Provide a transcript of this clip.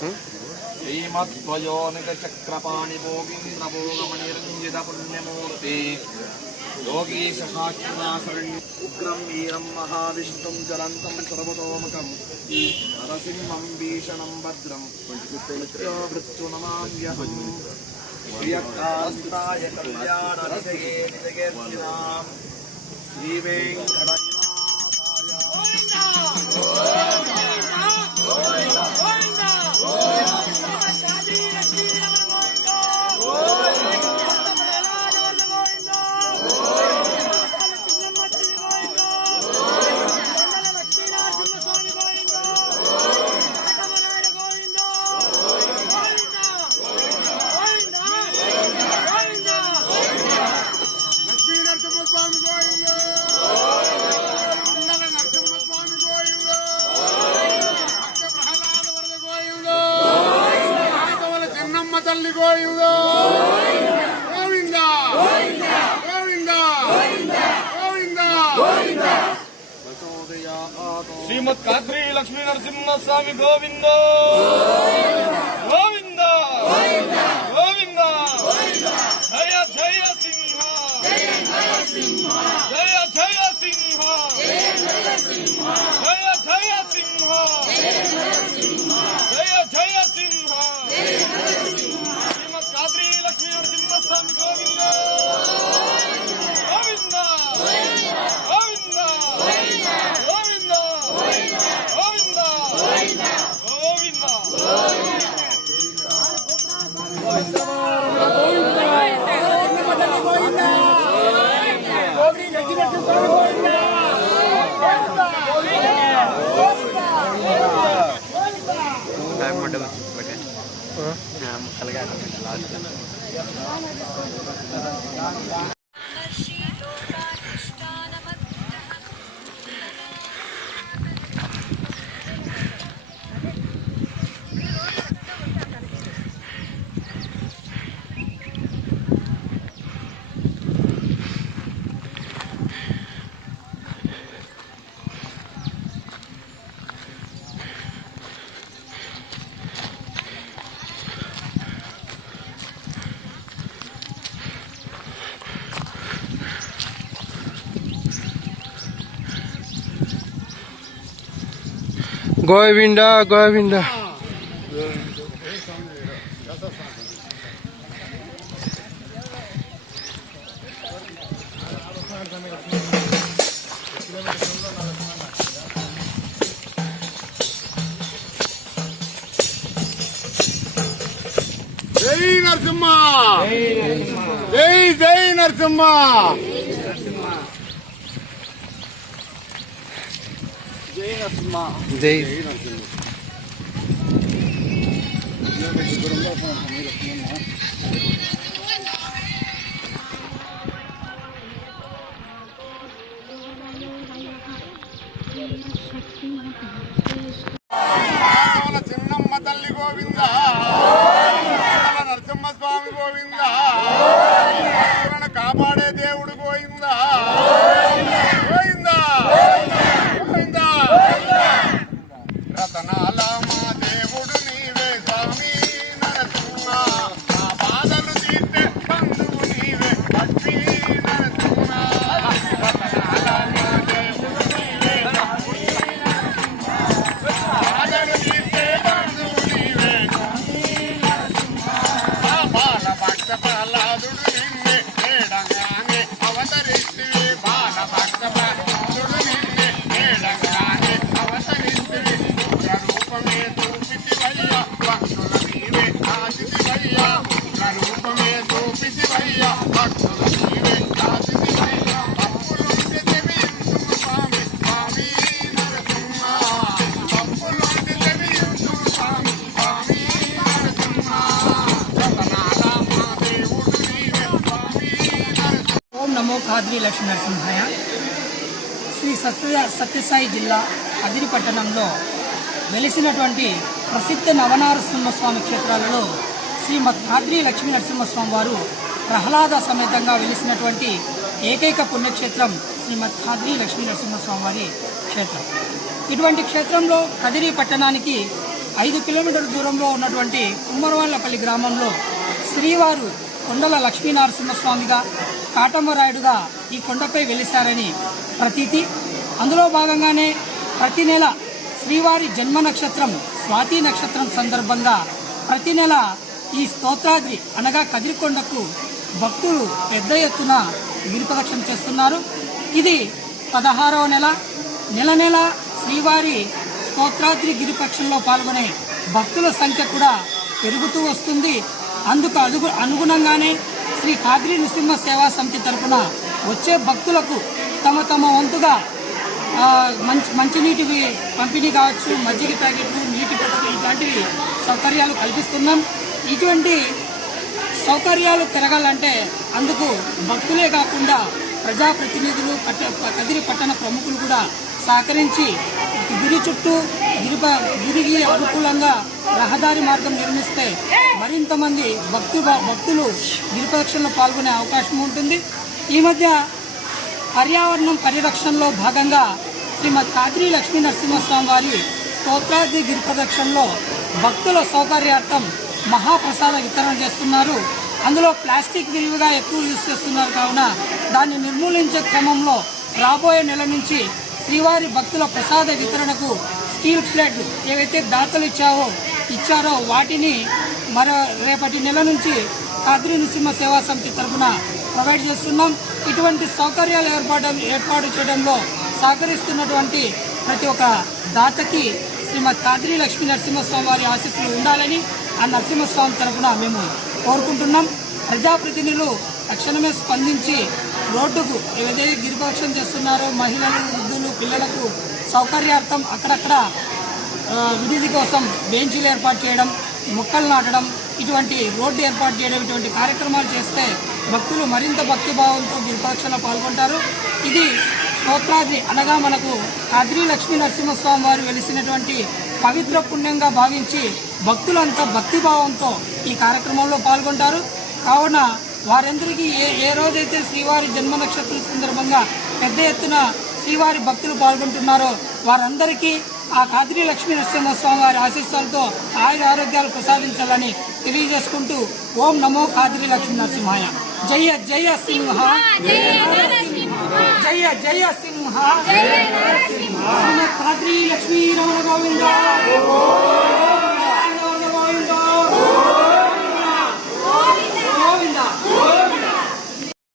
श्रीमत्वयोनिकचक्रपाणिभोगिन्द्रभोगमणिरञ्जितपुण्यमूर्ते योगीशशास्त्रनाशरण्य उग्रं वीरं महाविष्णुं ज्वलन्तं सर्वतोमुखं नरसिंहं भीषणं भद्रं मृत्युनमाम्यहम् श्रियकान्ताय कल्याणरसये निजगेर्तिनां श्रीवेङ्कटनिवासाय తల్లి గోవింద గోవింద గోవింద గోవింద శ్రీమద్ కాద్రి లక్ష్మీ నరసింహ స్వామి గోవింద గోవింద గోవింద జయ జయ సింహ జయ జయ సింహ జయ జయ సింహ జయ జయ సింహ జయ జయ సింహ శ్రీమద్ కాద్రి లక్ష్మీ నరసింహ స్వామి గోవింద గోవింద గోవింద గోవింద గోవింద గోవింద గోవింద గోవింద జై నరసింహ జై జై నరసింహ జై నరసింహ జై చిన్నమ్మ తల్లి గోవింద నరసింహస్వామి గోవింద కాపాడే దేవుడు గోవింద గోవింద గోవింద రతనాల మా దేవుడు నీవే స్వామి నరసింహ మా బాధలు తీర్చే బంధువు నీవే లక్ష్మీ నరసింహ రతనాల మా దేవుడు నీవే బాధలు తీర్చే బంధువు నీవే బాల భక్త ప్రహ్లాదుడు నిన్నే ఏడంగానే అవతరిస్తివి బాల భక్త ప్రహ్లాదుడు నిన్నే ఏడంగానే అవతరిస్తివి ఉగ్ర రూపమే చూపితివయ్యా భక్తుల నీవే ఆశితివయ్యా ఉగ్ర రూపమే చూపితివయ్యా భక్తుల నీవే ఆశితివయ్యా అప్పులుంటి తెలియందుకు స్వామి స్వామి నరసింహ అప్పులుంటి తెలియందుకు స్వామి స్వామి నరసింహ ఓం నమో కాద్రి లక్ష్మీ నరసింహాయ. శ్రీ సత్యసాయి జిల్లా అదిరి పట్టణంలో వెలిసినటువంటి ప్రసిద్ధ నవనారసింహస్వామి క్షేత్రాలలో శ్రీమద్ కాద్రి లక్ష్మీ నరసింహస్వామి వారు ప్రహ్లాద సమేతంగా వెలిసినటువంటి ఏకైక పుణ్యక్షేత్రం శ్రీమద్ కాద్రి లక్ష్మీ నరసింహస్వామి వారి క్షేత్రం. ఇటువంటి క్షేత్రంలో కదిరి పట్టణానికి 5 కిలోమీటర్ల దూరంలో ఉన్నటువంటి కుమ్మరవాళ్లపల్లి గ్రామంలో శ్రీవారు కొండల లక్ష్మీనరసింహస్వామిగా కాటమరాయుడుగా ఈ కొండపై వెలిశారని ప్రతీతి. అందులో భాగంగానే ప్రతి నెల శ్రీవారి జన్మ నక్షత్రం స్వాతి నక్షత్రం సందర్భంగా ప్రతి నెల ఈ స్తోత్రాద్రి అనగా కదిరికొండకు భక్తులు పెద్ద ఎత్తున గిరిప్రదక్షిణ చేస్తున్నారు. ఇది 16వ నెల. నెల నెల శ్రీవారి స్తోత్రాద్రి గిరిప్రదక్షిణలో పాల్గొనే భక్తుల సంఖ్య కూడా పెరుగుతూ వస్తుంది. అందుకు అనుగుణంగానే శ్రీ ఖాద్రి నృసింహ సేవా సమితి తరఫున వచ్చే భక్తులకు తమ వంతుగా మంచినీటి పంపిణీ కావచ్చు, మజ్జిగ ప్యాకెట్లు, నీటి పట్టుకు ఇట్లాంటివి సౌకర్యాలు కల్పిస్తున్నాం. ఇటువంటి సౌకర్యాలు పెరగాలంటే అందుకు భక్తులే కాకుండా ప్రజాప్రతినిధులు, కదిరి పట్టణ ప్రముఖులు కూడా సహకరించి గిరి చుట్టూ గిరికి అనుకూలంగా రహదారి మార్గం నిర్మిస్తే మరింత మంది భక్తులు గిరిప్రదక్షిణలో పాల్గొనే అవకాశం ఉంటుంది. ఈ మధ్య పర్యావరణం పరిరక్షణలో భాగంగా శ్రీమద్ ఖాద్రి లక్ష్మీ నరసింహస్వామి వారి స్తోత్రాద్రి గిరిప్రదక్షిణలో భక్తుల సౌకర్యార్థం మహాప్రసాద వితరణ చేస్తున్నారు. అందులో ప్లాస్టిక్ విరివిగా ఎక్కువ యూజ్ చేస్తున్నారు కావున దాన్ని నిర్మూలించే క్రమంలో రాబోయే నెల నుంచి శ్రీవారి భక్తుల ప్రసాద వితరణకు స్టీల్ ప్లేట్లు ఏవైతే దాతలు ఇచ్చారో వాటిని రేపటి నెల నుంచి ఖాద్రి నృసింహ సేవా సమితి తరఫున ప్రొవైడ్ చేస్తున్నాం. ఇటువంటి సౌకర్యాలు ఏర్పాటు చేయడంలో సహకరిస్తున్నటువంటి ప్రతి ఒక్క దాతకి శ్రీమద్ ఖాద్రి లక్ష్మీ నరసింహస్వామి వారి ఆశీస్సులు ఉండాలని ఆ నరసింహస్వామి తరఫున మేము కోరుకుంటున్నాం. ప్రజాప్రతినిధులు తక్షణమే స్పందించి రోడ్డుకు ఏదైతే గిరిప్రదక్షిణ చేస్తున్నారో మహిళలు, వృద్ధులు, పిల్లలకు సౌకర్యార్థం అక్కడక్కడ విడిది కోసం బెంచీలు ఏర్పాటు చేయడం, మొక్కలు నాటడం, ఇటువంటి రోడ్డు ఏర్పాటు చేయడం, ఇటువంటి కార్యక్రమాలు చేస్తే భక్తులు మరింత భక్తిభావంతో గిరిప్రదక్షిణలో పాల్గొంటారు. ఇది స్తోత్రాద్రి అనగా మనకు ఖాద్రి లక్ష్మీ నరసింహస్వామి వారు వెలిసినటువంటి పవిత్ర పుణ్యంగా భావించి భక్తులంతా భక్తిభావంతో ఈ కార్యక్రమంలో పాల్గొంటారు. కావున వారందరికీ ఏ రోజైతే శ్రీవారి జన్మ నక్షత్రం సందర్భంగా పెద్ద ఎత్తున శ్రీవారి భక్తులు పాల్గొంటున్నారో వారందరికీ ఆ ఖాద్రి లక్ష్మీ నరసింహస్వామి వారి ఆశీస్సులతో ఆయుర ఆరోగ్యాలు ప్రసాదించాలని తెలియజేసుకుంటూ ఓం నమో ఖాద్రి లక్ష్మీ నరసింహాయ. జయ జయ సింహ, జయ జయ సింహ, ఖాద్రి లక్ష్మీ రమణ గోవింద.